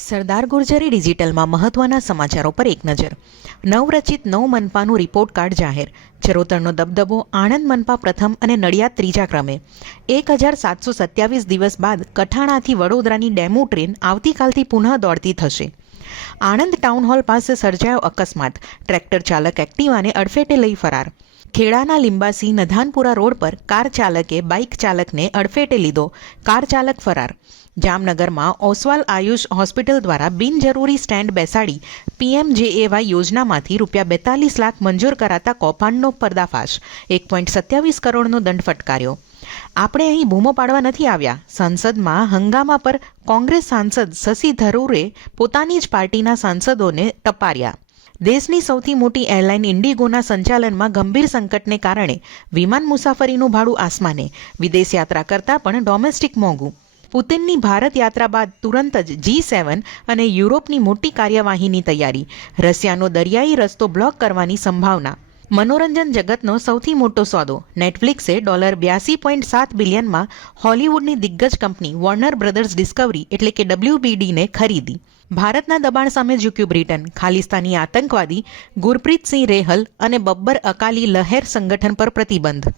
સરદાર ગુર્જરી ડિજિટલમાં મહત્વના સમાચારો પર એક નજર. નવરચિત મનપાનું રિપોર્ટ કાર્ડ જાહેર. ચરોતરનો દબદબો, આણંદ મનપા પ્રથમ અને નડિયાદ ત્રીજા ક્રમે. 1727 દિવસ બાદ કઠાણાથી વડોદરાની ડેમુ ટ્રેન આવતીકાલથી પુનઃ દોડતી થશે. આણંદ ટાઉન હોલ પાસે સર્જાયો અકસ્માત. ટ્રેક્ટર ચાલક એક્ટિવાને અડફેટે લઈ ફરાર. ખેડાના લિંબાસી નધાનપુરા રોડ પર કાર ચાલકે બાઇક ચાલકને અડફેટે લીધો. કાર ચાલક ફરાર. જામનગરમાં ઓસવાલ આયુષ હોસ્પિટલ દ્વારા બિનજરૂરી સ્ટેન્ડ બેસાડી પીએમજેએવાય યોજનામાંથી ₹42 લાખ મંજૂર કરાતા કૌભાંડનો પર્દાફાશ. 1.27 કરોડનો દંડ ફટકાર્યો. આપણે અહીં બૂમો પાડવા નથી આવ્યા. સંસદમાં હંગામા પર કોંગ્રેસ સાંસદ શશી થરૂરે પોતાની જ પાર્ટીના સાંસદોને ટપાર્યા. દેશની સૌથી મોટી એરલાઇન ઇન્ડિગોના સંચાલનમાં ગંભીર સંકટને કારણે વિમાન મુસાફરીનું ભાડું આસમાને. વિદેશ યાત્રા કરતાં પણ ડોમેસ્ટિક મોંઘું. પુતિનની ભારત યાત્રા બાદ તુરંત જ G7 અને યુરોપની મોટી કાર્યવાહીની તૈયારી. રશિયાનો દરિયાઈ રસ્તો બ્લોક કરવાની સંભાવના. મનોરંજન જગતનો સૌથી મોટો સોદો. નેટફ્લિક્સે $82.7 બિલિયનમાં હોલિવૂડની દિગ્ગજ કંપની વોર્નર બ્રધર્સ ડિસ્કવરી એટલે કે WBDને ખરીદી. ભારતના દબાણ સામે ઝૂક્યું બ્રિટન. ખાલિસ્તાની આતંકવાદી ગુરપ્રીત સિંહ રેહલ અને બબ્બર અકાલી લહેર સંગઠન પર પ્રતિબંધ.